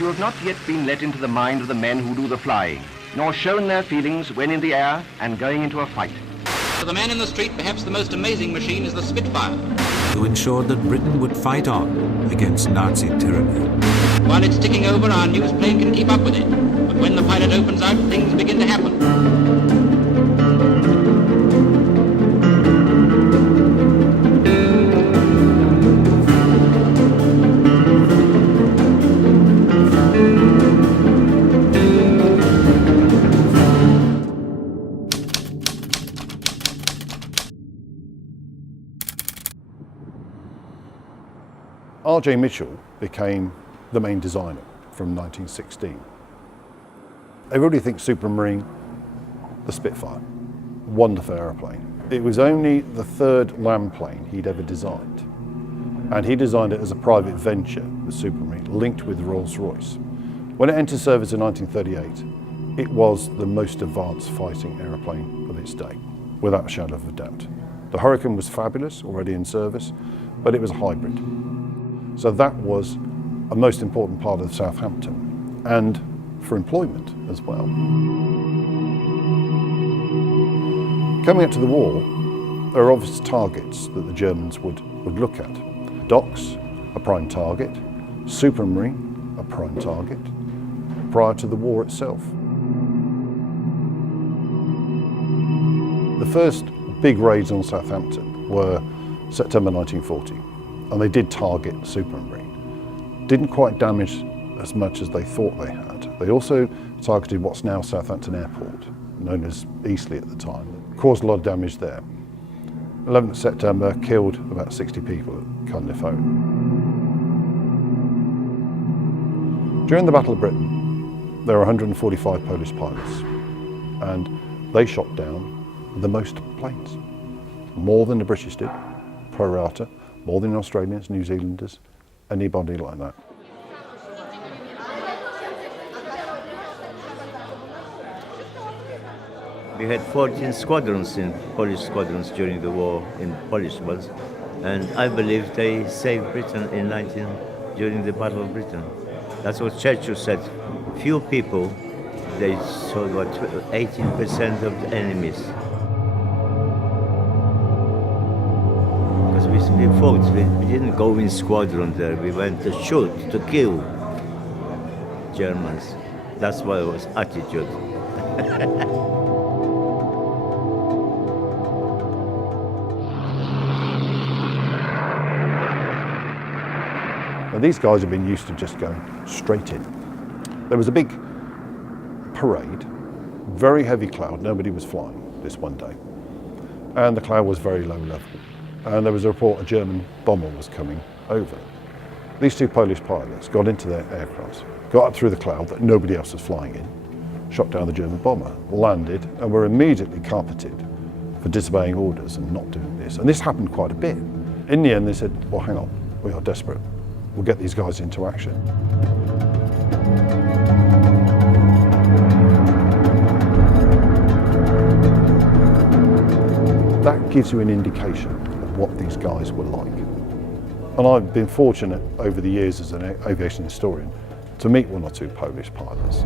You have not yet been let into the mind of the men who do the flying, nor shown their feelings when in the air and going into a fight. For the man in the street, perhaps the most amazing machine is the Spitfire, who ensured that Britain would fight on against Nazi tyranny. While it's ticking over, our news plane can keep up with it. But when the pilot opens out, things begin to happen. R.J. Mitchell became the main designer from 1916. Everybody thinks Supermarine, the Spitfire, wonderful aeroplane. It was only the third land plane he'd ever designed. And he designed it as a private venture, the Supermarine, linked with Rolls-Royce. When it entered service in 1938, it was the most advanced fighting aeroplane of its day, without a shadow of a doubt. The Hurricane was fabulous, already in service, but it was a hybrid. So that was a most important part of Southampton, and for employment as well. Coming up to the war, there are obvious targets that the Germans would look at. Docks, a prime target, Supermarine, a prime target, prior to the war itself. The first big raids on Southampton were September 1940. And they did target Supermarine. Didn't quite damage as much as they thought they had. They also targeted what's now Southampton Airport, known as Eastleigh at the time. Caused a lot of damage there. 11th September killed about 60 people at Cunliffe. During the Battle of Britain, there were 145 Polish pilots, and they shot down the most planes. More than the British did, pro rata. More than Australians, New Zealanders, anybody like that. We had 14 squadrons Polish squadrons during the war in Polish ones, and I believe they saved Britain during the Battle of Britain. That's what Churchill said. Few people, they saw 18% of the enemies. We fought, we didn't go in squadron there, we went to shoot, to kill Germans. That's why it was attitude. Now, these guys have been used to just going straight in. There was a big parade, very heavy cloud, nobody was flying this one day. And the cloud was very low level. And there was a report a German bomber was coming over. These two Polish pilots got into their aircraft, got up through the cloud that nobody else was flying in, shot down the German bomber, landed, and were immediately carpeted for disobeying orders and not doing this. And this happened quite a bit. In the end, they said, well, hang on, we are desperate. We'll get these guys into action. That gives you an indication of what these guys were like. And I've been fortunate over the years as an aviation historian to meet one or two Polish pilots.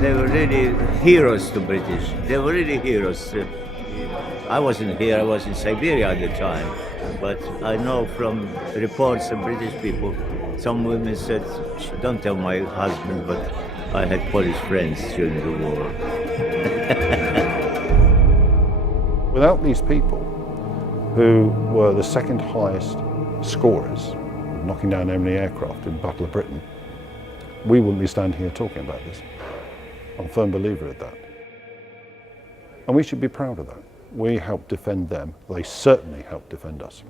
They were really heroes to British. They were really heroes. I wasn't here, I was in Siberia at the time. But I know from reports of British people, some women said, don't tell my husband, but I had Polish friends during the war. Without these people, who were the second highest scorers, knocking down enemy aircraft in the Battle of Britain, we wouldn't be standing here talking about this. I'm a firm believer of that. And we should be proud of that. We helped defend them. They certainly helped defend us.